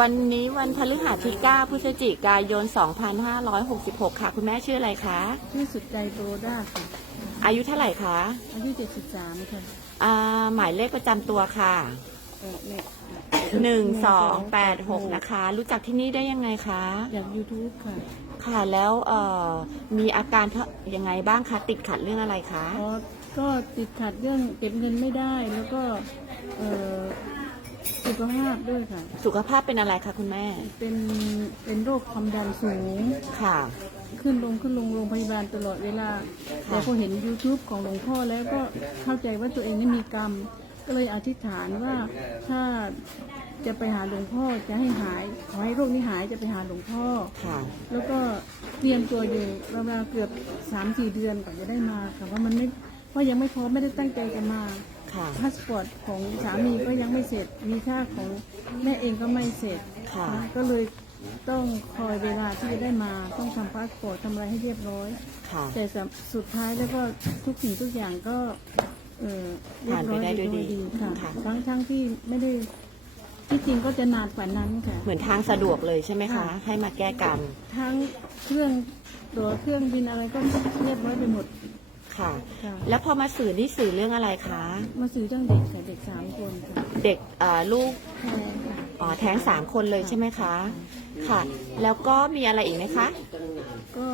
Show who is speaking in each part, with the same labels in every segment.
Speaker 1: วันนี้วันพฤหัสที่ 9 พฤศจิกายน 2566 ค่ะ คุณแม่ชื่ออะไรคะ
Speaker 2: ชื่อสุดใจโบด้าค่ะ
Speaker 1: อายุเท่าไหร่คะ
Speaker 2: อายุ 73 ค่ะ
Speaker 1: อ่าหมายเลขประจำตัวค่ะ
Speaker 2: เออเนี่ย
Speaker 1: 1286 นะคะ รู้จักที่นี่ได้ยังไงคะ
Speaker 2: อยาก YouTube ค่ะ
Speaker 1: ค่ะแล้วเอ่อมีอาการเท่ายังไงบ้างคะ ติดขัดเรื่องอะไรคะ
Speaker 2: อ๋อ ก็ติดขัดเรื่องเก็บเงินไม่ได้ แล้วก็ เอ่อ สุขภาพด้วยค่ะ
Speaker 1: สุขภาพเป็นอะไรคะคุณแม่
Speaker 2: เป็นเป็นโรคความดันสูง
Speaker 1: ค่ะ
Speaker 2: ขึ้นลงขึ้นลงโรงพยาบาลตลอดเวลา
Speaker 1: ค่ะ
Speaker 2: แต่พอเห็น YouTube ของหลวงพ่อแล้วก็เข้าใจว่าตัวเองนี่มีกรรม ก็เลยอธิษฐานว่าถ้าจะไปหาหลวงพ่อจะให้หาย ขอให้โรคนี้หายจะไปหาหลวงพ่อ
Speaker 1: ค่ะ
Speaker 2: แล้วก็เตรียมตัวอยู่ประมาณเกือบสามสี่เดือนก่อนจะได้มาค่ะว่ามันไม่เพราะยังไม่พร้อมไม่ได้ตั้งใจจะมา
Speaker 1: ค่ะ
Speaker 2: พาสปอร์ตของสามีก็ยังไม่เสร็จวีซ่าของแม่เองก็ไม่เสร็จ
Speaker 1: ค่ะ
Speaker 2: นะก็เลยต้องคอยเวลาที่จะได้มาต้องทำพาสปอร์ตทำอะไรให้เรียบร้อย
Speaker 1: ค่ะ
Speaker 2: แต่สำสุดท้ายแล้วก็ทุกสิ่งทุกอย่างก็เออเรียบร้อย
Speaker 1: ผ่านไปได้ด้วยดี
Speaker 2: ค่ะ
Speaker 1: ค่ะ
Speaker 2: ทั้งทั้งที่ไม่ได้ที่จริงก็จะนานกว่านั้นค่ะ
Speaker 1: เหมือนทางสะดวกเลยใช่ไหมคะ
Speaker 2: ค่ะ
Speaker 1: ให้มาแก้กรรม
Speaker 2: ทั้งเครื่องตัวเครื่องบินอะไรก็เรียบร้อยไปหมด
Speaker 1: ค่ะ
Speaker 2: ค่ะ
Speaker 1: แล้วพอมาสื่อนี่สื่อเรื่องอะไรคะ
Speaker 2: มาซื้อเรื่องเด็กค่ะเด็กสามคนค่ะ
Speaker 1: เด็กเอ่อลูก
Speaker 2: แพงค่ะ
Speaker 1: อ๋อแท้งสามคนเลยใช่ไหมคะ ค่ะ แล้วก็มีอะไรอีกไหมคะ
Speaker 2: ก็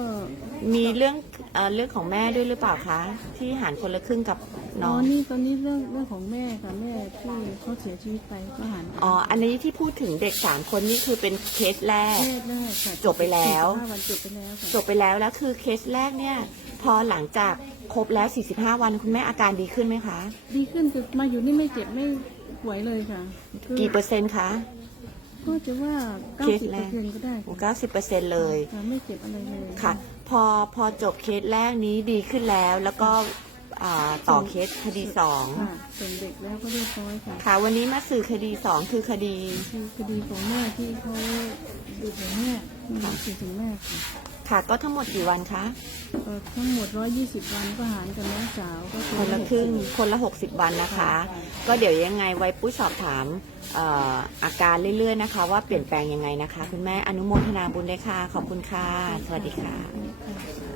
Speaker 1: มีเรื่องเอ่อเรื่องของแม่ด้วยหรือเปล่าคะ ที่หารคนละครึ่งกับ
Speaker 2: อ๋
Speaker 1: น้
Speaker 2: อ
Speaker 1: อง
Speaker 2: นี่ตอนนี้เรื่องเรื่องของแม่ค่ะแม่ที่เขาเสียชีวิตไปก็หัน
Speaker 1: อ๋อ อันนี้ที่พูดถึงเด็กสามคนนี่คือเป็นเคสแรก
Speaker 2: แม่แรกค่ะ
Speaker 1: จบไปแล้ว
Speaker 2: 45วันจบไปแล้วค่ะ
Speaker 1: จบไปแล้วแล้วคือเคสแรกเนี่ย พอหลังจาก ครบแล้ว 45 วันคุณแม่อาการดีขึ้นไหมคะ
Speaker 2: ดีขึ้นคือมาอยู่นี่ไม่เจ็บไม่ป่วยเลยค่ะคือ
Speaker 1: กี่เปอร์เซ็นต์คะ
Speaker 2: ก็จะว่า
Speaker 1: เคส
Speaker 2: 90
Speaker 1: แร
Speaker 2: เปอกร์เซ็นต์ก็ได้
Speaker 1: โอ้เก้าสิบเปอร์เซ็นต์เลย
Speaker 2: ค่ะไม่เจ็บอะไรเลย
Speaker 1: ค่ะ พอพอจบเคสแรกนี้ดีขึ้นแล้วแล้วก็อ่าต่อเคสคดีสอง
Speaker 2: ค่ะส่งเด็กแล้วก็เรียบร้อยค่ะ
Speaker 1: ค่ะ วันนี้มาสื่อคดีสองคือคดี
Speaker 2: คือคดีของแม่ที่เขาดูของแม่มีสื่อถึงแม่ค่ะ
Speaker 1: ค่ะ ก็ทั้งหมดกี่วันคะ
Speaker 2: เอ่อทั้งหมด 120 วันก็หารกับน้องสาวก็
Speaker 1: คนละครึ่งคนละ 60 วันนะคะ ก็เดี๋ยวยังไงไว้ปุ้ยสอบถามเอ่ออาการเรื่อยๆนะคะ ว่าเปลี่ยนแปลงยังไงนะคะ คุณแม่อนุโมทนาบุญด้วยค่ะ ขอบคุณค่ะ สวัสดีค่ะ
Speaker 2: ค่ะ